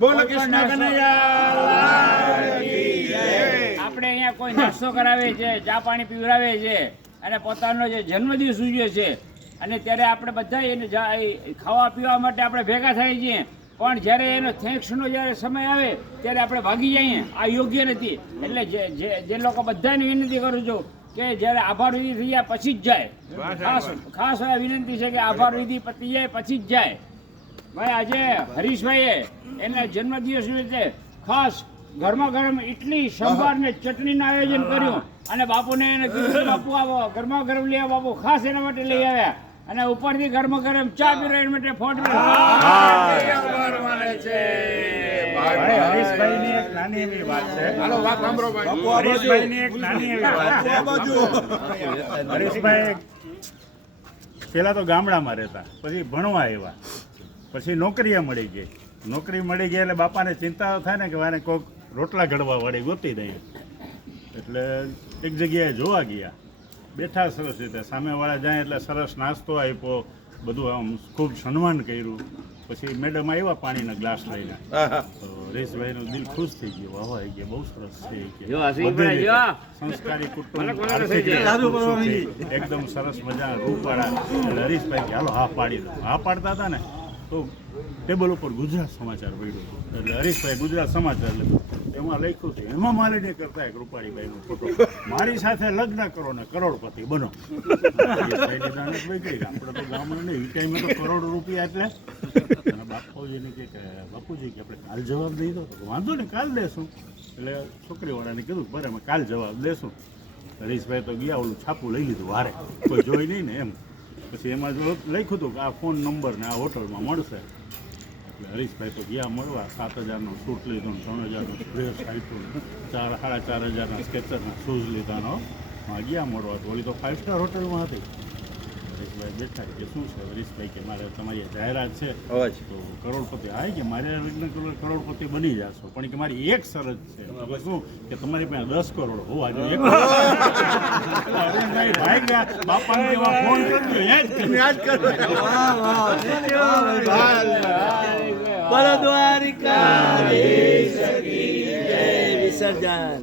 બોલો કૃષ્ણ કનૈયા કી જય। આપણે અહીંયા કોઈ નાસ્તો કરાવે છે, ચા પાણી પીવડાવે છે અને પોતાનો જે જન્મદિવસ ઉજવે છે અને ત્યારે આપણે બધા એને ખાવા પીવા માટે આપણે ભેગા થાય છીએ, પણ જ્યારે એનો થેન્ક્સનો જ્યારે સમય આવે ત્યારે આપણે ભાગી જઈએ, આ યોગ્ય નથી। એટલે જે લોકો બધાને વિનંતી કરું છું કે જ્યારે આભાર વિધિ થઈ જાય પછી જ જાય, ખાસ વિનંતી છે કે આભાર વિધિ પતી જાય પછી જ જાય। ભાઈ આજે હરીશભાઈએ એના જન્મદિવસ નિમિત્તે ખાસ ગરમા ગરમ ઇડલી સંભાર ને ચટણીનું આયોજન કર્યું અને બાપુને એને કીધું બાપુ આવો ગરમા ગરમ લઈ આવો, બાપુ ખાસ એના માટે લઈ આવ્યા અને ઉપરથી ગરમા ગરમ ચા પીવા એના માટે ફોટ હરીશભાઈની એક નાની એવી વાત છે। હરીશભાઈની એક નાની એવી વાત છે। હરીશભાઈ પેલા તો ગામડામાં રહેતા, પછી ભણવા આવ્યા, પછી નોકરીએ મળી ગઈ એટલે બાપાને ચિંતા થાય ને કે વાને કોઈક રોટલા ઘડવા વાળી ગોતી દઈએ, એટલે એક જગ્યાએ જોવા ગયા, બેઠા સરસ રીતે, સામેવાળા જાય એટલે સરસ નાસ્તો આપ્યો, બધું આમ ખૂબ સન્માન કર્યું। પછી મેડમ આવ્યા પાણીના ગ્લાસ લઈને, તો હરીશભાઈનું દિલ ખુશ થઈ ગયું, વાહ વાહ ગયા, બહુ સરસ છે, સંસ્કારી કુટુંબ, એકદમ સરસ મજા રૂપવાળા। એટલે હરીશભાઈ હાલો હા પાડી દો, હા પાડતા હતા ને તો ટેબલ ઉપર ગુજરાત સમાચાર પડ્યું, એટલે હરીશભાઈ ગુજરાત સમાચાર લખ્યું, એમાં લખ્યું છે એમાં માલિની કરતા એક રૂપાળીબાઈનો ફોટો, મારી સાથે લગ્ન કરો ને કરોડપતિ બનો। આપણે તો ગામમાં નહીં, એ ટાઈમે તો કરોડ રૂપિયા એટલે। અને બાપુજીને કે બાપુજી કે આપણે કાલ જવાબ દઈ દો, વાંધો ને કાલ દેશું। એટલે છોકરીવાળાને કીધું બરાબર અમે કાલ જવાબ દેશું। હરીશભાઈ તો ગયા, ઓલું છાપું લઈ લીધું વારે, કોઈ જોઈ નહીં ને એમ। પછી એમાં જો લખ્યું હતું કે આ ફોન નંબર ને આ હોટલમાં મળશે, એટલે હરીશભાઈ તો ગયા મળવા, 7,000નો સૂટ લીધો, 3,000નો ડ્રેસ આપ્યો, 4,500 સ્કેચરના શૂઝ લીધાનો, ગયા મળવા, તો ઓલી તો 5 સ્ટાર હોટલમાં હતી। હરીશભાઈ બેઠા કે શું છે? હરીશભાઈ કે મારે તમારી જાહેરાત છે તો કરોડપતિ, હા કે મારે લગ્ન કરોડપતિ બની જશો, પણ કે મારી એક શરત છે, શું કે તમારી પાસે 10 કરોડ હોવા જોઈએ। બાપાને એવા ફોન કરજો, યાદ કરજો। બોલો દ્વારિકાધીશ કી જય, વિસર્જન।